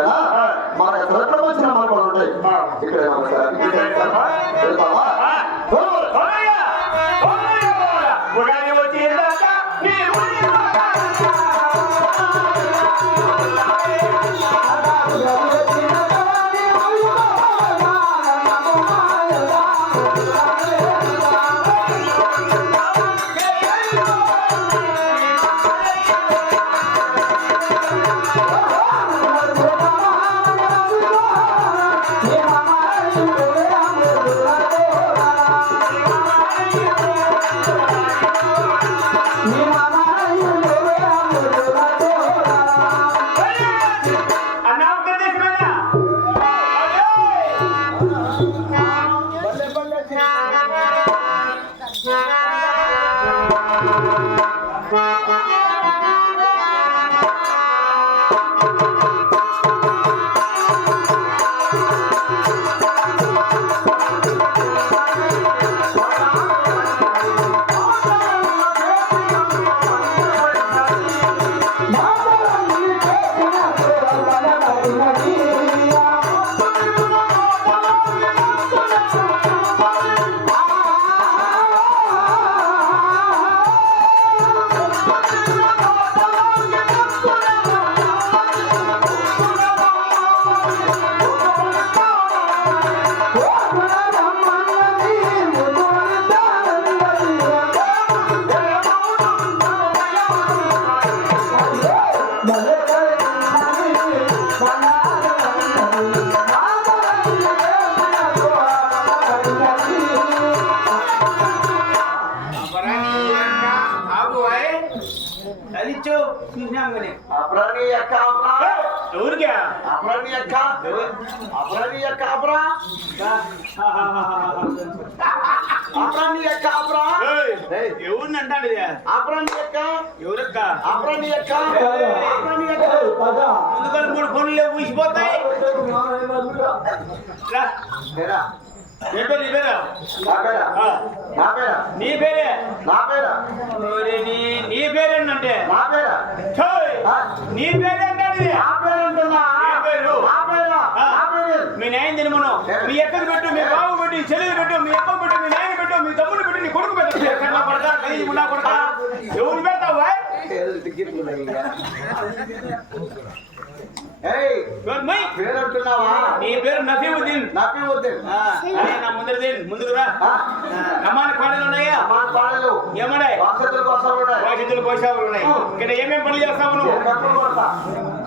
పైన మన సరకులు వచ్చిన మార్పులు ఉంటాయి. ఇక్కడ మూడు ఫోన్లు ఊసిపోతాయి. నీ పేరే నీ పేరేంటంటే నీ పేరు మీ నాయన తినమను, మీ ఎక్కలు పెట్టు, మీ బాబు పెట్టు, చెల్లెలు పెట్టు, మీ అప్ప పెట్టు, మీ నాయన పెట్టు, మీ తమ్ముడు పెట్టు, నీ కొడుకు పెట్టు. కొడతా కలిగి ఉన్నా కొడతా ఎవరు పెడతావు? నీ పేరు నఫీవుద్దీన్. నా ముందురా నమ్మాని పాటలు ఉన్నాయా? ఏమన్నాయి? వాయిద్యులు కోసాలు ఉన్నాయి. ఇక్కడ ఏమేమి పనులు చేస్తావు నువ్వు?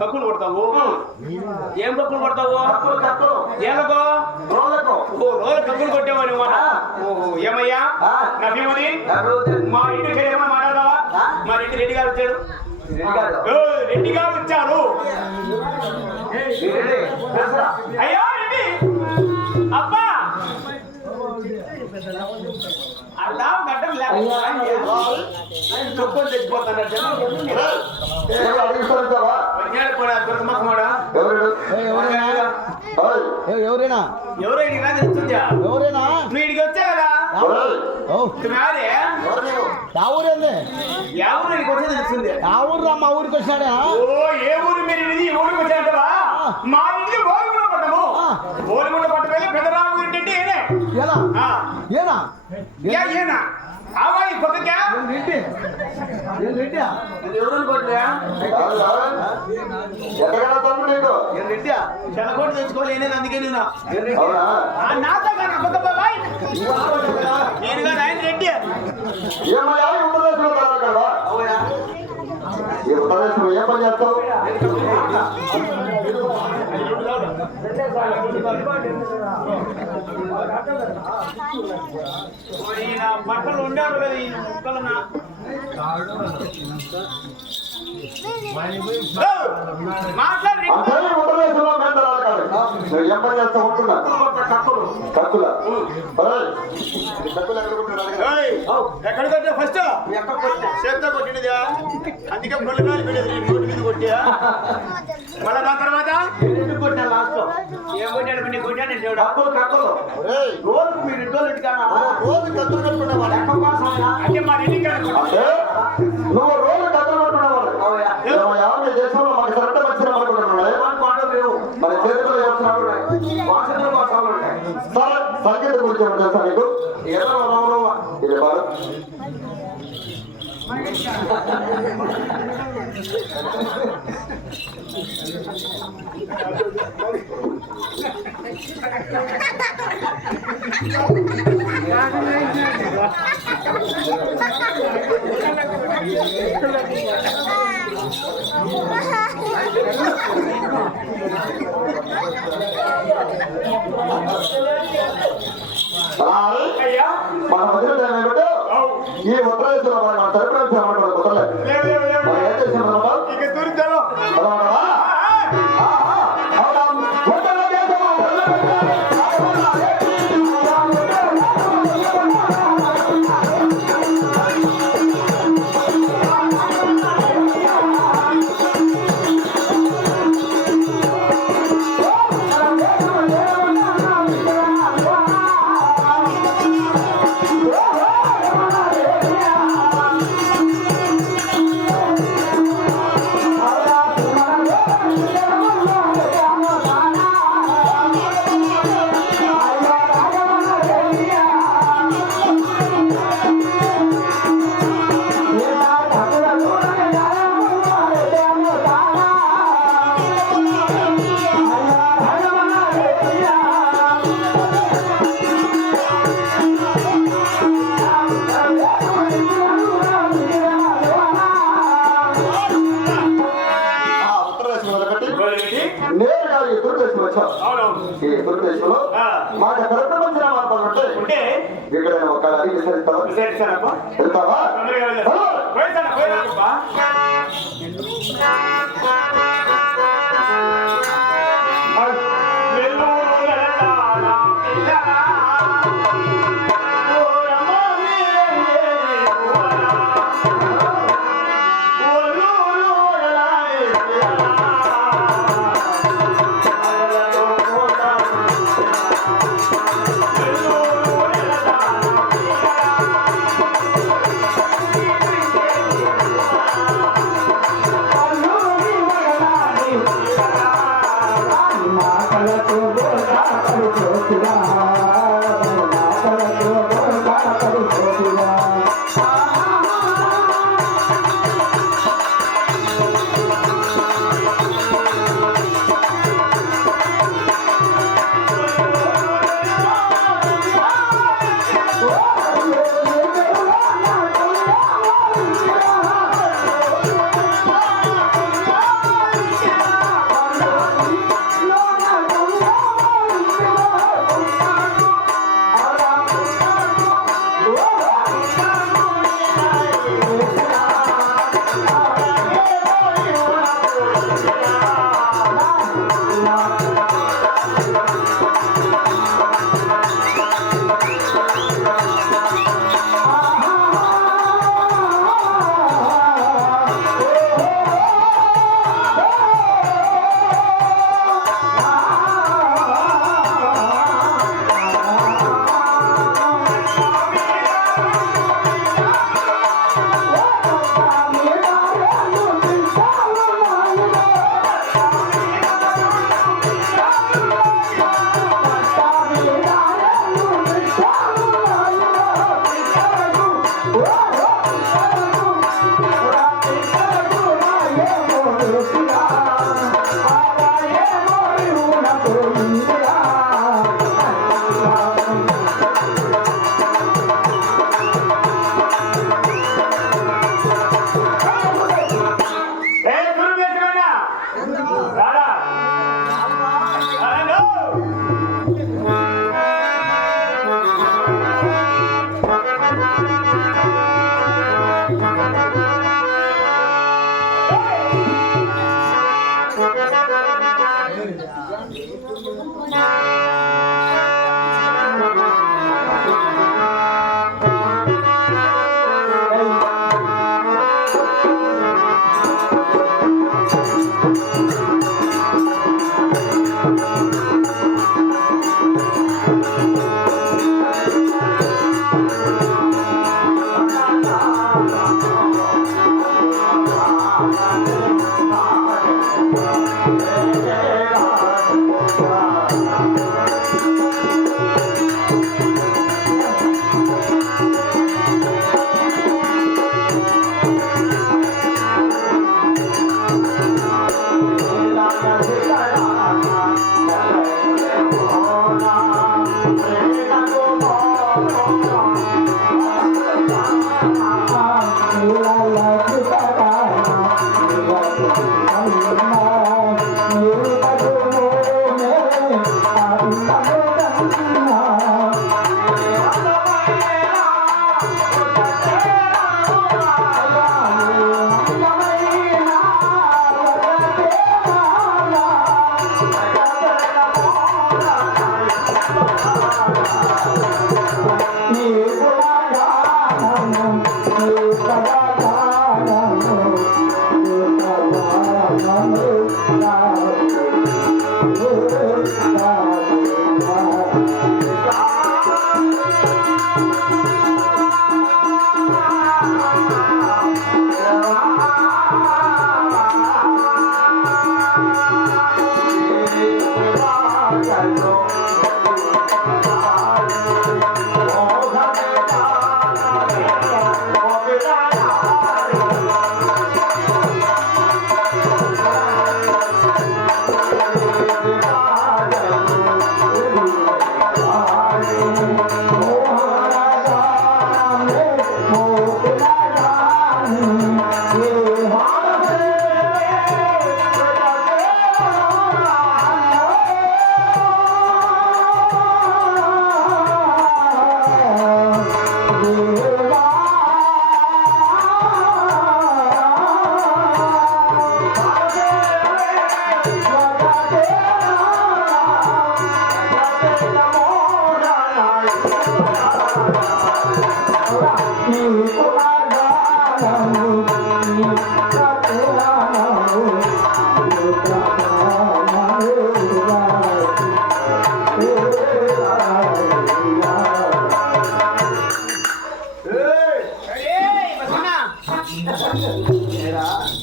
కక్కులు కొడతావు. ఏం కక్కులు కొడతావు? ఏమకో రోజు కక్కులు కొట్టేవాడు. ఏమయ్యా నఫీవుద్దీన్, మా ఇంటి పేరు ఏమో మాట్లాడతావా? మా ఇంటి రెడ్డి గారు వచ్చాడు. రెడ్డి గారు వచ్చారు. అయ్యో రెడ్డి అబ్బా అలా గడ్డం లేకపోతే తెచ్చిపోతాడు. ఎవరైనా ఎవరైనా తెలుస్తుందా? ఎవరైనా నువ్వు ఇడికి వచ్చా కదా? ఎవరు ఇడికి వచ్చే తెలుస్తుంది? ఆ ఊరు రా, మా ఊరికి వచ్చినాడా? ఓ ఏ ఊరు మీరు ఇది? ఈ ఊరికి వచ్చాడంటవా? మా ఇంటి ఓరుగుండ పట్టము. ఓరుగుండ పట్టమే పెద్దరాము ఏంటంటే ఏనే ఎలా ఏనా ఏనా ఆవా ఈ పక్కకే రెడ్డి ఎవరు అనుకోవట్లే? రెడ్డి చెలకోటి తెచ్చుకోవాలి. అందుకే నేను నాతో కానీ కొత్త బాబాయ్ నేను కాదు, ఆయన రెడ్డి. ఏం పని చేస్తావు? బట్టలు ఉండారు కదా ఈ ముక్కలన్నా. మాట్లాడి ఏం పని చేస్తావు? ఎక్కడికంటే ఫస్ట్ చేత్తో కొట్టినదా? అందుకే రెండు కాలు పెట్టేది నోటి మీద కొట్టా. మళ్ళా దాని తర్వాత కొట్టా. లాస్ట్ ఏం కొట్టాడు? నీ కొట్టాను రోజు మీరు ఇంట్లో రోజు కత్తులు కట్టుకునేవాడు. అంటే మా ఇంటికి నువ్వు రోజు కథలు పట్టుకునేవాడు. దేశంలో మాకు సరట వచ్చిన అనుకుంటున్నాడు. తెలుసా నీకు ఏదో రావు ఇది బాగా అయ్యా మన మధ్య ఏమిటో ఈ ఉత్తరేశ్వర మన తరపున కుదరలేదు మనం ఏం చేసినాం ఇక దూరిద్దాను నేరుగా ఈ దుర్దేశం వచ్చాం అవునవును ఈ దుర్దేశంలో మాకు తరపున వచ్చిన మాట్లాడుతుంటే ఉంటే ఇక్కడ ఒక అడిగి విసరిస్తావా విచారిస్తానప్పా వెళ్తావా తొందరగా వెళ్ళాను పోయిస్తాను పోయినాకప్పా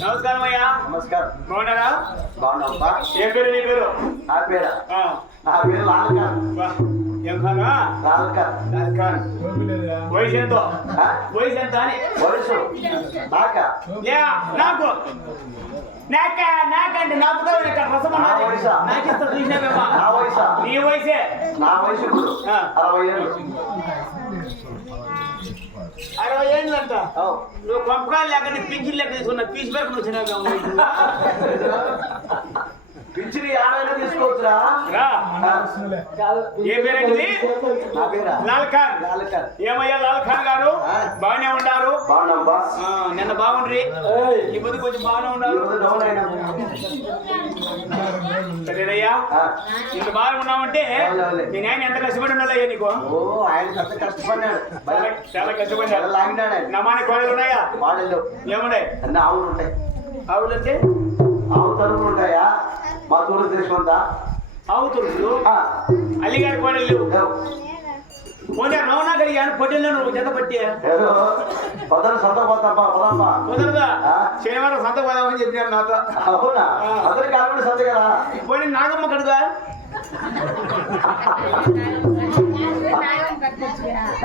నమస్కారం అయ్యా. నమస్కారం. బాగున్నారా? బాగున్నావా? ఏం పేరు నీ పేరు? నా పేరా? ఆ, నా పేరు లాల్ఖాన్. వా, ఏం ఖానా? లాల్ఖాన్. ఖాన్. వయసు ఎంతో? ఆ? వయసు ఎంత అని? వయసు నాకా? నాకు నాకంటే నాకు రసం నా వయసా? నాకిస్తా చూసినావేమా? నా వయసా? నీ వయసే. నా వయసు ఇప్పుడు ఆ. 60 ఏళ్ళు. 60 ఏళ్ళంట. అవు. నువ్వు పంపకాలు లేక పింఛన్ లెక్క తీసుకున్నా పీస్ వరకు వచ్చినావేమో. పింఛని ఏడైనా తీసుకోవచ్చురా? రా. ఆ. ఏ పేరేంటిది? నా పేరా? లాల్ ఖాన్. లాల్ఖాన్. ఏమయ్యా లాల్ ఖాన్ గారు? ఆ. బాగానే ఉండారు? బాగున్నావా? ఆ, నిన్న బాగుండ్రి ఈ పొద్దు కొంచెం బాగానే ఉన్నారు. ఈరోజు డౌన్ అయినా. సరేనయ్యా, ఆ. ఇంత బాగా ఉన్నామంటే అవునవునులే. నేను ఆయన ఎంత కష్టపడి ఉండాలయ్యా నీకు? ఓ ఆయన పెద్ద కష్టపడ్డాడు. చాలా కష్టపడ్డాడు. లాగినాడు ఆయన. నమాని కోడలు ఉన్నాయా? వాడలు ఏమున్నాయి? అన్ని ఆవులు ఉంటాయి. ఆవులంటే ఆవు తరుపులు ఉంటాయా? మా తోడు తెలుసుకుంటా. ఆవు తురుసులు, ఆ. అల్లిగారి కోడలు పోతే రవణా కలిగాను పొట్టెల్లో నువ్వు జత పట్టి ఏదో పొద్దున సొంత పోతాపా పొదమ్మా. కుదరదా? ఆ. శనివారం సంత పోదామని చెప్పినారు నాతో. అవునా? ఆ. అందరికి ఆవిడ సొంత కదా? పోనీ నాగమ్మ కడుగా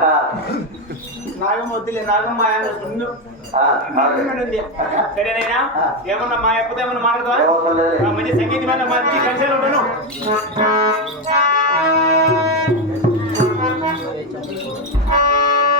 ఆ. నాగమ్మ వద్దులే, నాగమ్మ ఆయన ఉండు. ఆ. ఉంది. సరేనైనా ఏమన్నా మా ఎప్పుడు ఏమన్నా మాట్లాడతావా? ఏమవుతుంది? మంచి సంగీతమైన మంచి కన్సర్ట్ ఉంటాను.